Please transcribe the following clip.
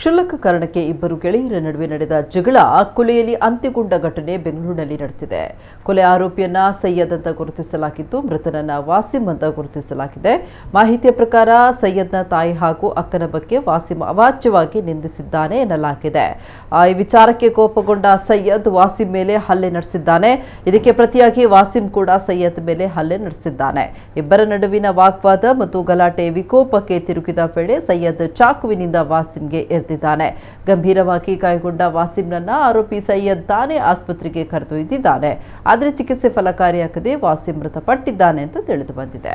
ಕ್ಷುಲ್ಲಕ ಕಾರಣಕ್ಕೆ ಇಬ್ಬರು ಗೆಳೆಯರ ನಡುವೆ ನಡೆದ ಜಗಳ ಕೊಲೆಯಲ್ಲಿ ಅಂತ್ಯಗೊಂಡ ಘಟನೆ ಬೆಂಗಳೂರಿನಲ್ಲಿ ನಡೆದಿದೆ. ಕೊಲೆ ಆರೋಪಿಯನ್ನ ಸೈಯದ್ ಅಂತ ಗುರುತಿಸಲಾಗಿದ್ದು, ಮೃತನನ್ನ ವಾಸಿಂ ಅಂತ ಗುರುತಿಸಲಾಗಿದೆ. ಮಾಹಿತಿಯ ಪ್ರಕಾರ ಸೈಯದ್ನ ತಾಯಿ ಹಾಗೂ ಅಕ್ಕನ ಬಗ್ಗೆ ವಾಸಿಂ ಅವಾಚ್ಯವಾಗಿ ನಿಂದಿಸಿದ್ದಾನೆ ಎನ್ನಲಾಗಿದೆ. ಈ ವಿಚಾರಕ್ಕೆ ಕೋಪಗೊಂಡ ಸೈಯದ್ ವಾಸಿಂ ಮೇಲೆ ಹಲ್ಲೆ ನಡೆಸಿದ್ದಾನೆ. ಇದಕ್ಕೆ ಪ್ರತಿಯಾಗಿ ವಾಸಿಂ ಕೂಡ ಸೈಯದ್ ಮೇಲೆ ಹಲ್ಲೆ ನಡೆಸಿದ್ದಾನೆ. ಇಬ್ಬರ ನಡುವಿನ ವಾಗ್ವಾದ ಮತ್ತು ಗಲಾಟೆ ವಿಕೋಪಕ್ಕೆ ತಿರುಗಿದ ವೇಳೆ ಸೈಯದ್ ಚಾಕುವಿನಿಂದ ವಾಸಿಂಗೆ ಎದ್ದಿದ್ದಾನೆ. ಗಂಭೀರವಾಗಿ ಗಾಯಗೊಂಡ ವಾಸಿಂನನ್ನ ಆರೋಪಿ ಸೈಯದ್ ತಾನೇ ಆಸ್ಪತ್ರೆಗೆ ಕರೆದೊಯ್ದಿದ್ದಾನೆ. ಆದರೆ ಚಿಕಿತ್ಸೆ ಫಲಕಾರಿಯಾಗದೆ ವಾಸಿಂ ಮೃತಪಟ್ಟಿದ್ದಾನೆ ಅಂತ ತಿಳಿದು ಬಂದಿದೆ.